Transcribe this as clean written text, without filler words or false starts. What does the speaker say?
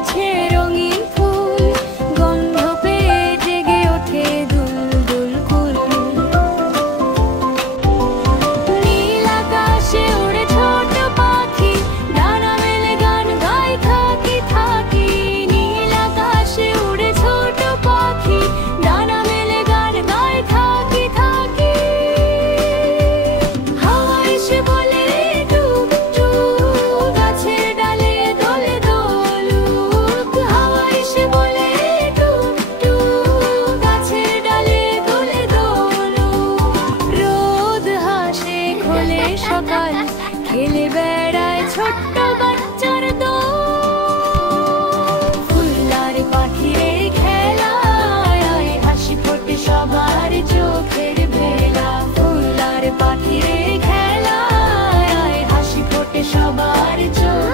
ফুটেছে রঙিন ফুল, গন্ধ পেয়ে জেগে ওঠে দুলদুল কুল। নীল আকাশে উড়ে ছোট পাখি, ডানা মেলে গান গায় থাকি থাকি। নীল আকাশে উড়ে ছোট পাখি, ডানা মেলে গান গায় থাকি থাকি। হাওয়া এসে বলে টুক টুক, গাছের ডালে দোলে দোলুক। হাওয়া এসে বলে টুক টুক, গাছের ডালে দোলে দোলুক। রোদ হাসে খোলে সকাল, খেলে বেড়ায় ছোট্ট বাচ্চার দল। ফুল আর পাখিরে খেলায়, হাসি ফোটে সবার চোখের ভেলা। ফুল আর পাখিরে খেলায়, হাসি ফোটে সবার চোখ।